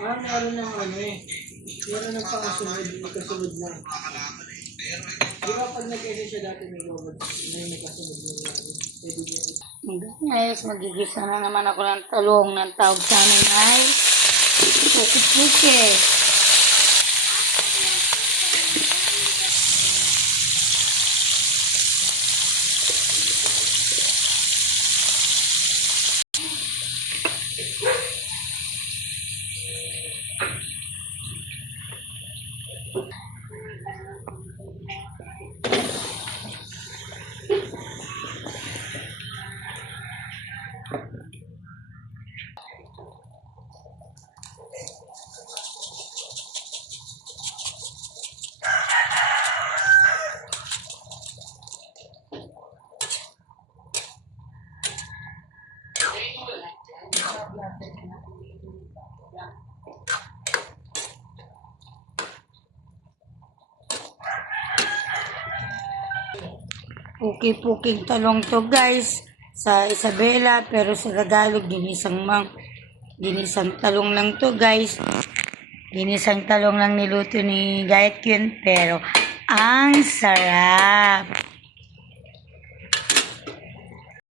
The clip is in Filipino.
Meron ng ano eh. Meron ng pakasunod, kasunod na. Di ba pag nag-edit siya dati may kasunod na ano. Pwede niya Guys, magigisa na naman ako ng talong. Ng tawag sa amin ay puki-puki. Puki-puking talong to guys sa Isabela, pero sa Tagalog ginisang talong lang to guys. Ginisang talong lang niluto ni Gayet Kyun, pero ang sarap.